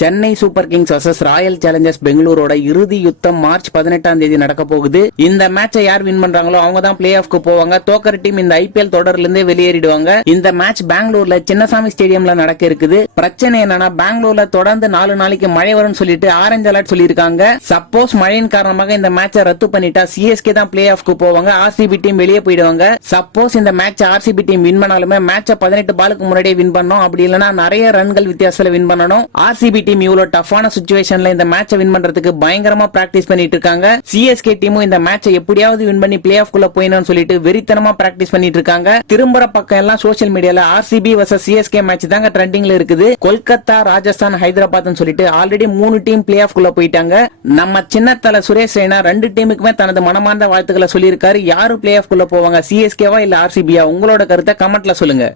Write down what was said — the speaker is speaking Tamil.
Chennai Super Kings versus Royal Challengers பெங்களூரோட இறுதி யுத்தம் மார்ச் பதினெட்டாம் தேதி நடக்க போகுது. இந்த மேட்சை யார் வின் பண்றாங்களோ அவங்க தான் பிளே ஆஃப்க்கு போவாங்க. தோக்கர் டீம் இந்த ஐபிஎல் தொடர்ல இருந்தே வெளியேறிடுவாங்க. இந்த மேட்ச் பெங்களூர்ல சின்னசாமி ஸ்டேடியம்ல நடக்க இருக்குது. பிரச்சனை என்னன்னா பெங்களூர்ல தொடர்ந்து நாலு நாளைக்கு மழை வரும்னு சொல்லிட்டு ஆரஞ்சு அலர்ட் சொல்லியிருக்காங்க. சப்போஸ் மழையின் காரணமாக இந்த மேட்சை ரத்து பண்ணிட்டா சிஎஸ்கே தான் பிளே ஆஃப்க்கு போவாங்க ஆர்சிபி டீம் வெளியே போயிடுவாங்க. சப்போஸ் இந்த மேட்ச் ஆர்சிபி டீம் வின் பண்ணாலுமே மேட்சை பதினெட்டு பாலுக்கு முன்னாடியே வின் பண்ணணும். அப்படி இல்லைன்னா நிறைய ரன்கள் வித்தியாசத்துல வின் பண்ணணும். ஆர்சிபி டீம் இவ்வளவு டஃப்பான சுச்சுவேஷன்ல இந்த மேட்சை வின் பண்றதுக்கு பயங்கரமா பிராக்டிஸ் பண்ணிட்டு இருக்காங்க. சிஎஸ்கே டீமும் இந்த மேட்சை எப்படியாவது வின் பண்ணி பிளே ஆஃப் குள்ள போயிடணும்னு சொல்லிட்டு வெறித்தனமா பிராக்டிஸ் பண்ணிட்டு இருக்காங்க. திரும்புற பக்கம் எல்லாம் சோஷியல் மீடியால ஆர்சிபி வர்சஸ் சிஎஸ்கே மேட்ச் தாங்க ட்ரெண்டிங்ல இருக்குது. கொல்கத்தா ராஜஸ்தான் ஹைதராபாத்னு சொல்லிட்டு ஆல்ரெடி மூணு டீம் பிளே ஆஃப் குள்ள போயிட்டாங்க. நம்ம சின்னத்தல சுரேஷ் ரெய்னா ரெண்டு டீமுக்குமே தனது மனமார்ந்த வாழ்த்துக்களை சொல்லியிருக்காரு. யாரு பிளே ஆஃப் குள்ள போவாங்க? சிஎஸ்கேவா இல்ல ஆர்சிபியா உங்களோட கருத்தை கமெண்ட்ல சொல்லுங்க.